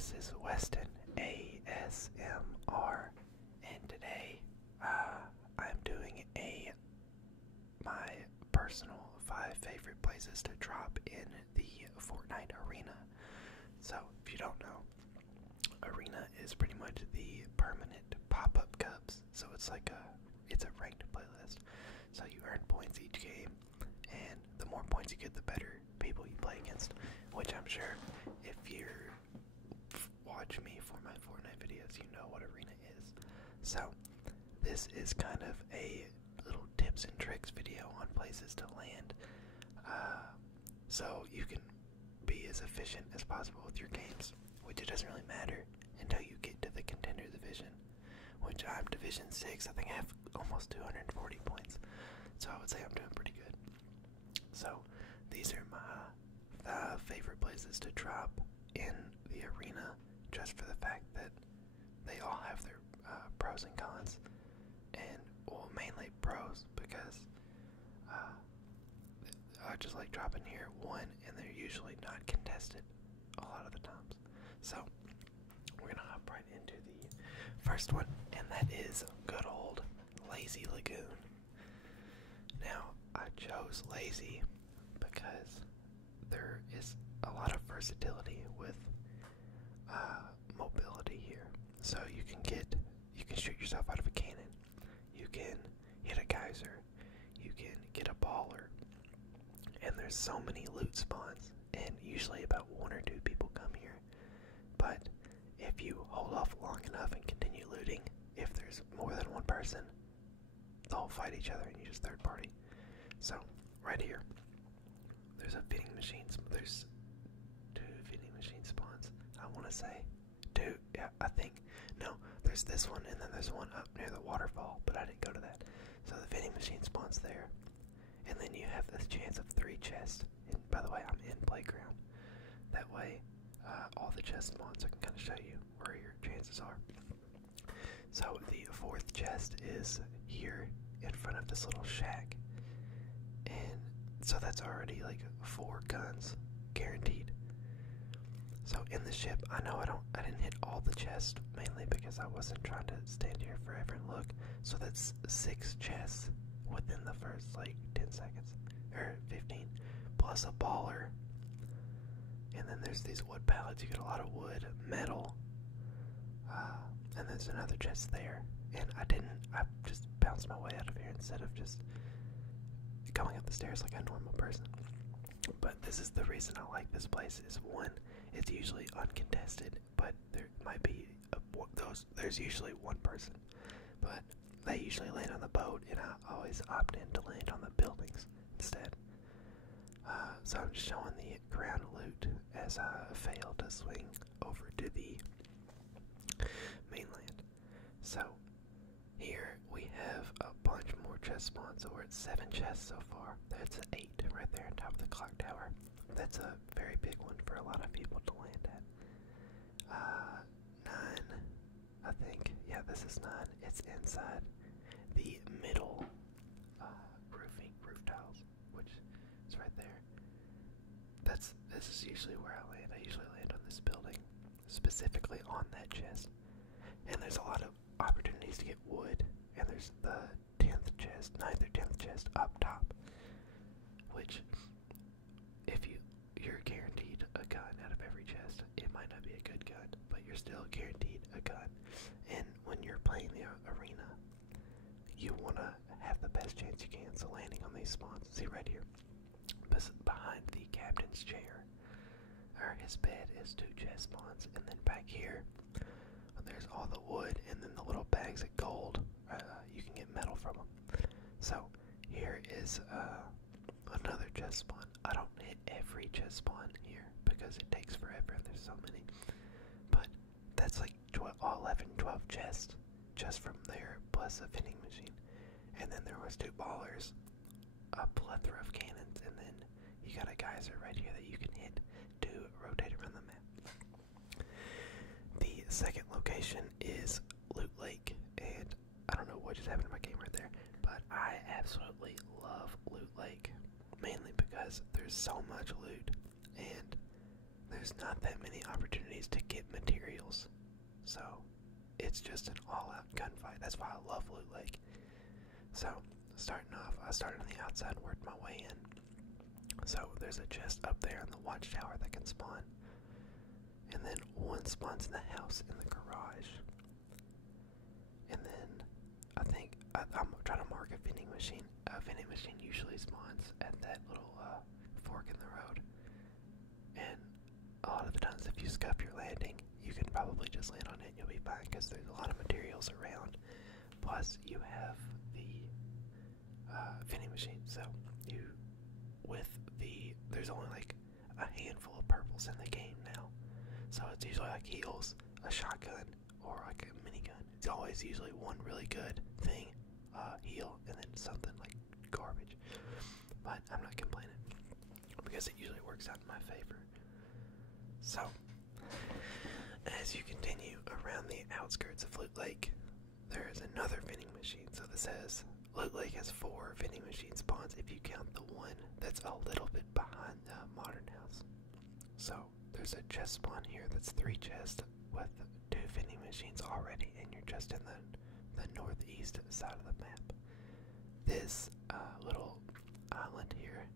this is Weston ASMR, and today I'm doing my personal 5 favorite places to drop in the Fortnite arena. So if you don't know, arena is pretty much the permanent pop-up cups. So it's a ranked playlist. So you earn points each game, and the more points you get, the better people you play against. Which I'm sure if you watch me for my Fortnite videos, you know what arena is. So this is kind of a little tips and tricks video on places to land, so you can be as efficient as possible with your games, which it doesn't really matter until you get to the contender division, which I'm division 6. I think I have almost 240 points, so I would say I'm doing pretty good. So these are my favorite places to drop in the arena, just for the fact that they all have their pros and cons, and well, mainly pros, because I just like dropping here one, and they're usually not contested a lot of the times. So we're gonna hop right into the first one, and that is good old Lazy Lagoon. Now I chose Lazy because there is a lot of versatility with mobility here. So you can shoot yourself out of a cannon, you can hit a geyser, you can get a baller, and there's so many loot spawns, and usually about 1 or 2 people come here. But if you hold off long enough and continue looting, if there's more than one person, they'll fight each other and you just third party. So right here, there's a vending machine. There's 2 vending machine spawns. I want to say 2. Yeah, I think. No, there's this one, and then there's one up near the waterfall, but I didn't go to that. So the vending machine spawns there, and then you have this chance of 3 chests. And by the way, I'm in playground. That way, all the chest spawns, I can kind of show you where your chances are. So the 4th chest is here in front of this little shack, and so that's already like 4 guns guaranteed. So in the ship, I know I didn't hit all the chests, mainly because I wasn't trying to stand here forever and look. So that's 6 chests within the first like 10 seconds, or 15, plus a baller. And then there's these wood pallets. You get a lot of wood, metal, and there's another chest there. And I just bounced my way out of here instead of just going up the stairs like a normal person. But this is the reason I like this place, is 1, it's usually uncontested, but there might be there's usually 1 person, but they usually land on the boat, and I always opt in to land on the buildings instead. So I'm just showing the ground loot as I fail to swing over to the mainland. So here we have a bunch more chest spawns, so we're at 7 chests so far. That's an 8 right there on top of the clock tower. That's a very big one for a lot of people to land at. 9, I think. Yeah, this is 9. It's inside the middle roof tiles, which is right there. This is usually where I land. I usually land on this building, specifically on that chest. And there's a lot of opportunities to get wood, and there's the 10th chest, 9th or 10th chest up top, which if you're guaranteed a gun out of every chest. It might not be a good gun, but you're still guaranteed a gun. And when you're playing the arena, you want to have the best chance you can. So landing on these spawns, see right here, behind the captain's chair, or his bed, is 2 chest spawns, and then back here there's all the wood, and then the little bags of gold. You can get metal from them. So here is another chest spawn. I don't hit every chest spawn here because it takes forever and there's so many, but that's like 11, 12 chests just from there, plus a vending machine. And then there was 2 ballers, a plethora of cannons, and then you got a geyser right here that you can hit to rotate around the map. The second location is Loot Lake, and I don't know what just happened to my game right there, but I absolutely love Loot Lake, mainly because there's so much loot, and there's not that many opportunities to get materials. So it's just an all-out gunfight. That's why I love Loot Lake. So starting off, I started on the outside and worked my way in. So there's a chest up there in the watchtower that can spawn. And then one spawns in the house in the garage. And then I think I'm trying to mark a vending machine. A vending machine usually spawns at that little fork in the road. And a lot of the times if you scuff your landing, you can probably just land on it and you'll be fine because there's a lot of materials around. Plus you have the vending machine. So there's only like a handful of purples in the game now. So it's usually like heals, a shotgun, or like a minigun. It's always usually one really good thing, heal, and then something like garbage. But I'm not complaining because it usually works out in my favor. So as you continue around the outskirts of Loot Lake, there is another vending machine. So this says Loot Lake has 4 vending machine spawns if you count the one that's a little bit behind the modern house. So there's a chest spawn here that's 3 chests with 2 vending machines already, and you're just in the northeast side of the map. This little island here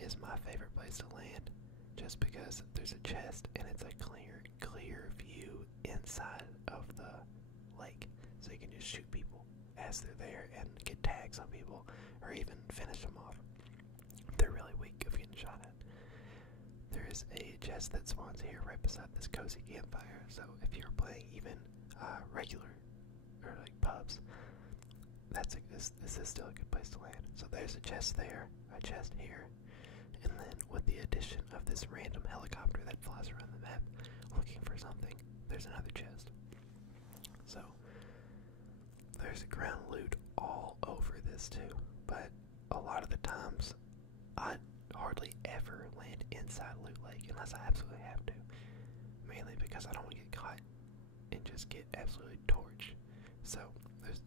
is my favorite place to land, just because there's a chest and it's a clear view inside of the lake, so you can just shoot people as they're there and get tags on people, or even finish them off. They're really weak of getting shot at. There is a chest that spawns here right beside this cozy campfire, so if you're playing even regular or like pubs, this is still a good place to land. So there's a chest there, a chest here, and then with the addition of this random helicopter that flies around the map looking for something, there's another chest. So there's ground loot all over this too, but a lot of the times I hardly ever land inside Loot Lake unless I absolutely have to, mainly because I don't want to get caught and just get absolutely torched. So there's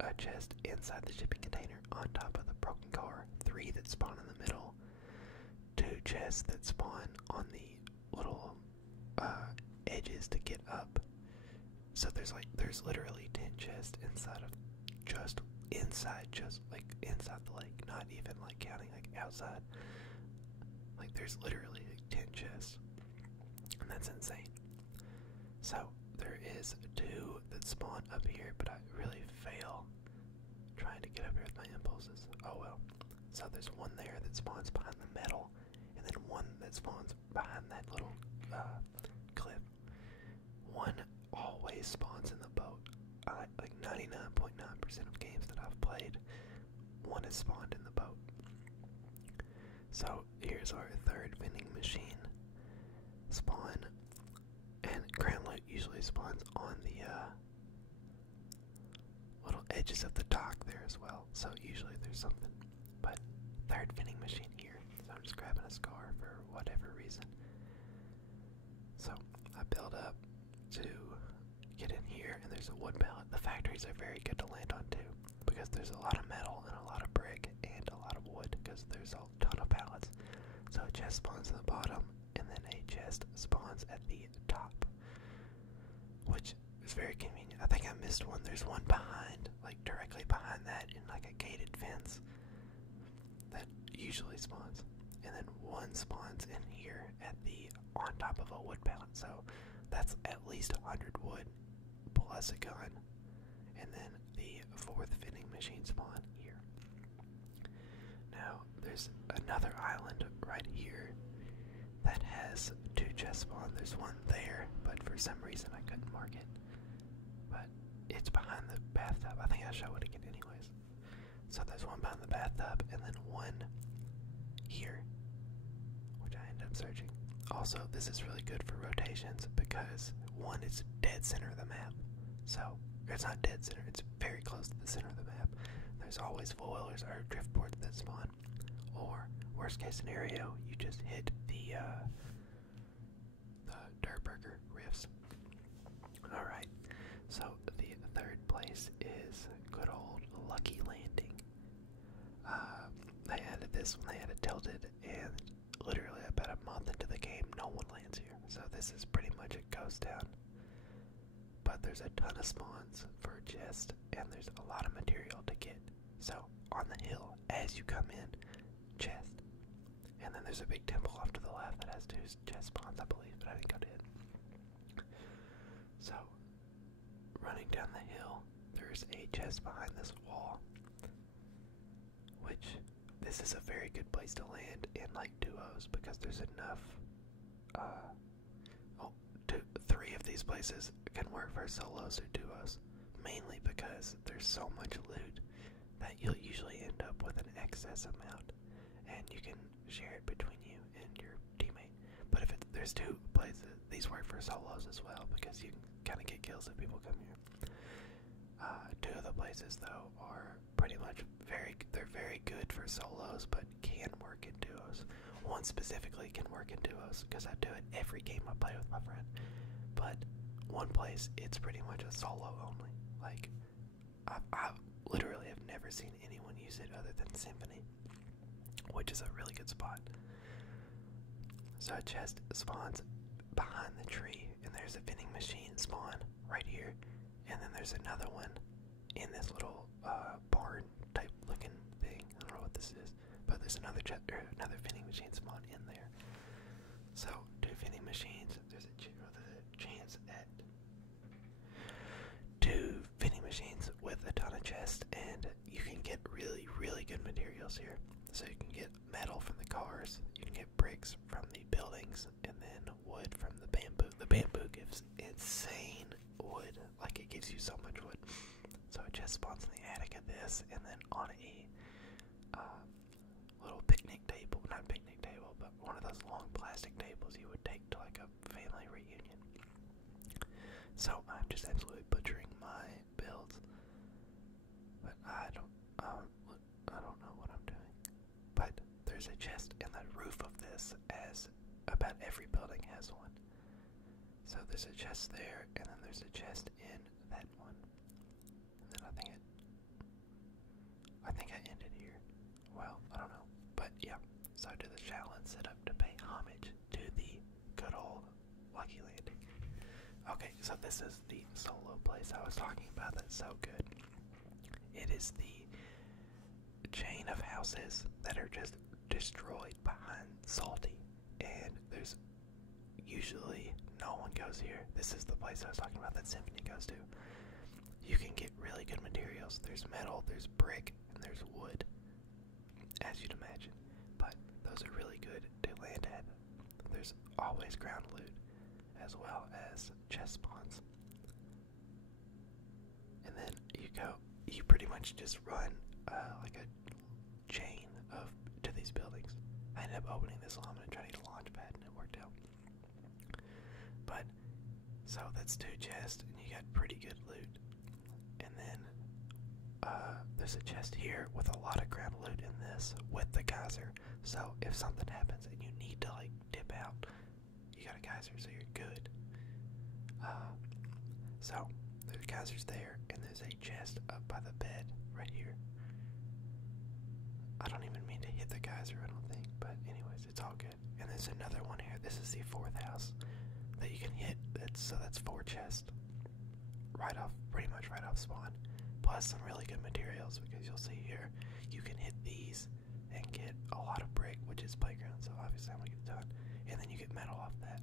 a chest inside the shipping container on top of the broken car, 3 that spawn in the middle, 2 chests that spawn on the little edges to get up. So there's literally 10 chests inside the lake, not even like counting like outside. Like there's literally like 10 chests, and that's insane. So there is 2 that spawn up here, but I really fail trying to get up here with my impulses. Oh well. So there's one there that spawns behind the metal, and then one that spawns behind that little cliff. One always spawns in the boat. Like 99.9% of games that I've played, one is spawned in the boat. So here's our 3rd vending machine spawn, and ground loot usually spawns on the little edges of the dock there as well. So usually there's something. But 3rd vending machine here. So I'm just grabbing a scar for whatever reason. So I build up to get in here, and there's a wood pallet. The factories are very good to land on too, because there's a lot of metal and a lot of brick and a lot of wood, because there's a ton of pallets. So a chest spawns at the bottom, and then a chest spawns at the top, which is very convenient. I think I missed one. There's one behind, like directly behind that, in like a gated fence that usually spawns, and then one spawns in here at the on top of a wood pallet. So that's at least 100 wood plus a gun, and then the 4th vending machine spawn here. Now there's another island right here that has 2 chest spawn. There's one there, but for some reason I couldn't mark it. But it's behind the bathtub. I think I'll show it again anyways. So there's one behind the bathtub, and then one here, which I ended up searching. Also, this is really good for rotations because one is dead center of the map. So it's not dead center, it's very close to the center of the map. There's always foilers or driftboards that spawn. Or worst case scenario, you just hit the dirt burger rifts. Alright, so the 3rd place is good old Lucky Landing. They added this when they added Tilted, and literally about a month into the game, no one lands this is pretty much a ghost town. But there's a ton of spawns for a chest, and there's a lot of material to get. So, on the hill, as you come in, chest. And then there's a big temple off to the left that has 2 chest spawns, I believe, but I didn't go to it. So, running down the hill, there's a chest behind this wall, which this is a very good place to land in like duos because there's enough. 3 of these places can work for solos or duos, mainly because there's so much loot that you'll usually end up with an excess amount, and you can share it between you and your teammate. But if there's 2 places, these work for solos as well because you can kind of get kills if people come here. 2 of the places though are pretty much they're very good for solos, but can work in duos. One specifically can work in duos because I do it every game I play with my friend. But one place, it's pretty much a solo only. Like, I literally have never seen anyone use it other than Symphony, which is a really good spot. So a chest spawns behind the tree, and there's a vending machine spawn right here, and then there's another one in this little barn type looking thing. I don't know what this is, but there's another another vending machine spawn in there. So 2 vending machines. There's a chance at 2 vending machines with a ton of chests, and you can get really, really good materials here. So you can get metal from the cars, you can get bricks from the buildings, and then wood from the bamboo. The bamboo gives insane wood, like it gives you so much wood. So it just spawns in the attic of this, and then on a little picnic table, not picnic table, but one of those long plastic tables you would take to like a family reunion. So I'm just absolutely butchering my builds, but I don't know what I'm doing. But there's a chest in the roof of this, as about every building has one. So there's a chest there, and then there's a chest in that one. And then I think I ended here. Well, I don't know, but yeah. So I do the challenge setup to pay homage to the good old Lucky Landing. Okay, so this is the solo place I was talking about that's so good. It is the chain of houses that are just destroyed behind Salty, and there's usually no one goes here. This is the place I was talking about that Symphony goes to. You can get really good materials. There's metal, there's brick, and there's wood, as you'd imagine, but those are really good to land at. There's always ground loot as well as chest spawns, and then you pretty much just run like a chain to these buildings. I ended up opening this one. I'm gonna try to get a launch pad, and it worked out. But so that's 2 chests, and you got pretty good loot. And then there's a chest here with a lot of ground loot in this with the geyser. So if something happens and you need to like dip out, you got a geyser, so you're good. So there's geysers there, and there's a chest up by the bed right here. I don't even mean to hit the geyser, I don't think, but anyways, it's all good. And there's another one here. This is the 4th house that you can hit. That's 4 chests pretty much right off spawn, plus some really good materials, because you'll see here you can hit these and get a lot of brick, which is playground, so obviously I'm gonna get a ton, and then you get metal off that.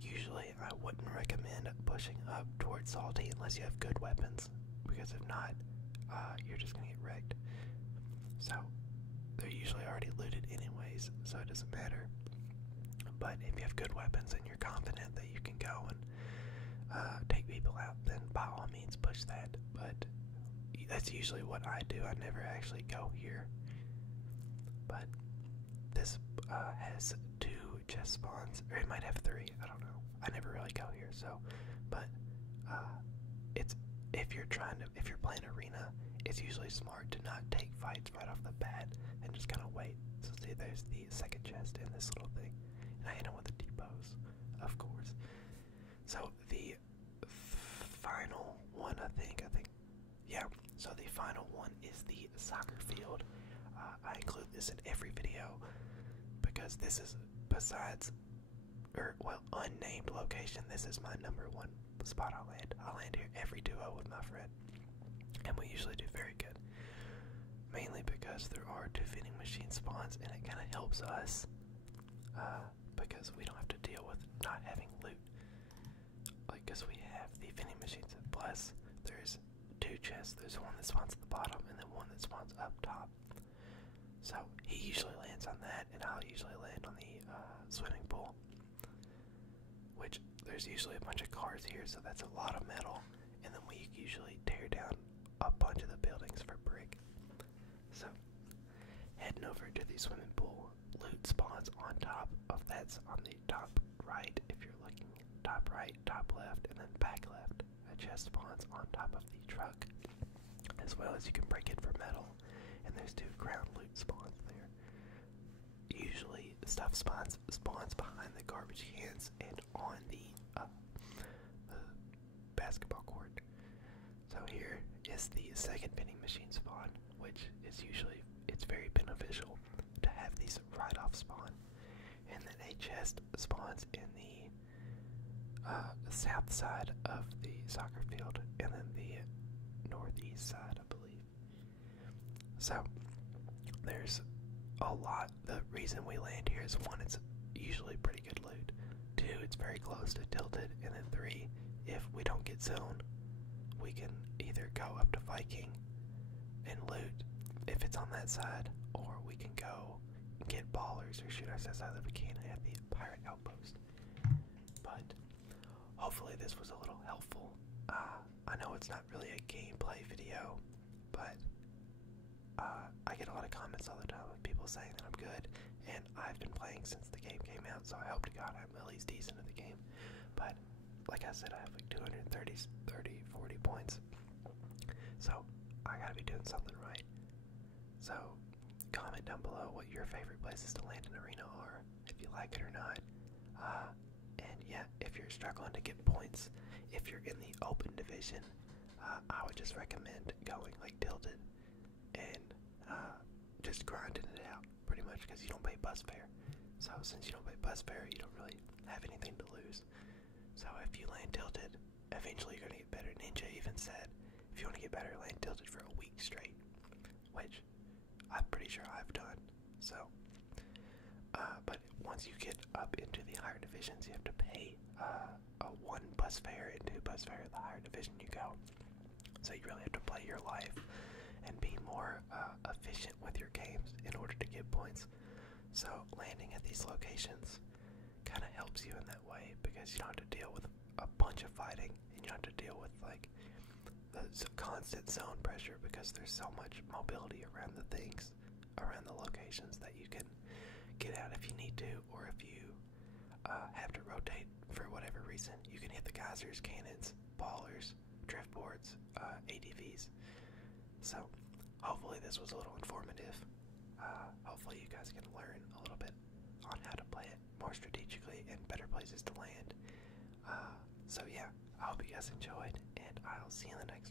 Usually I wouldn't recommend pushing up towards Salty unless you have good weapons, because if not, you're just gonna get wrecked. So they're usually already looted anyways, so it doesn't matter. But if you have good weapons and you're confident that you can go and take people out, then by all means push that. But that's usually what I do. I never actually go here. But this has 2 chest spawns, or it might have 3. I don't know. I never really go here. So, but if you're playing arena, it's usually smart to not take fights right off the bat and just kind of wait. So see, there's the 2nd chest in this little thing, and I hit him with the depots, of course. So the final one, I think, yeah. So the final one is the soccer field. I include this in every video because this is unnamed this is my number one spot I land. I land here every duo with my friend, and we usually do very good. Mainly because there are 2 vending machine spawns, and it kind of helps us because we don't have to deal with not having loot. Like, because we have the vending machines, plus there's 2 chests. There's one that spawns at the bottom, and then one that spawns up top. So he usually lands on that, and I'll usually land on the swimming pool. Which, there's usually a bunch of cars here, so that's a lot of metal. And then we usually tear down a bunch of the buildings for brick. So, heading over to the swimming pool, loot spawns on top of that's on the top right, if you're looking top right, top left, and then back left. A chest spawns on top of the truck, as well as you can break it for metal. And there's 2 ground loot spawns there. Usually, stuff spawns behind the garbage cans and on the basketball court. So here is the second vending machine spawn, which is usually, it's very beneficial to have these right off spawn. And then a chest spawns in the south side of the soccer field, and then the northeast side, I believe. So there's a lot. The reason we land here is 1, it's usually pretty good loot. 2, it's very close to tilted, and then 3, if we don't get zoned, we can either go up to Viking and loot if it's on that side, or we can go and get ballers or shoot ourselves out of the cannon at the pirate outpost. But hopefully this was a little helpful. I know it's not really a gameplay video, but I get a lot of comments all the time of people saying that I'm good, and I've been playing since the game came out, so I hope to God I'm at least decent at the game. But like I said, I have like 230, 40 points, so I gotta be doing something right. So comment down below what your favorite places to land in Arena are, if you like it or not. And yeah, if you're struggling to get points, if you're in the open division, I would just recommend going like tilted and just grinding it out pretty much, because you don't pay bus fare. So since you don't pay bus fare, you don't really have anything to lose. So if you land tilted, eventually you're gonna get better. Ninja even said if you want to get better, land tilted for a week straight, which I'm pretty sure I've done. So but once you get up into the higher divisions, you have to pay a 1 bus fare and 2 bus fare the higher division you go. So you really have to play your life and be more efficient with your games in order to get points. So landing at these locations kind of helps you in that way, because you don't have to deal with a bunch of fighting, and you don't have to deal with like the constant zone pressure, because there's so much mobility around the things, around the locations, that you can get out if you need to, or if you have to rotate for whatever reason. You can hit the geysers, cannons, ballers, driftboards, ATVs. So hopefully this was a little informative. Hopefully you guys can learn a little bit on how to play it more strategically and better places to land. So yeah, I hope you guys enjoyed, and I'll see you in the next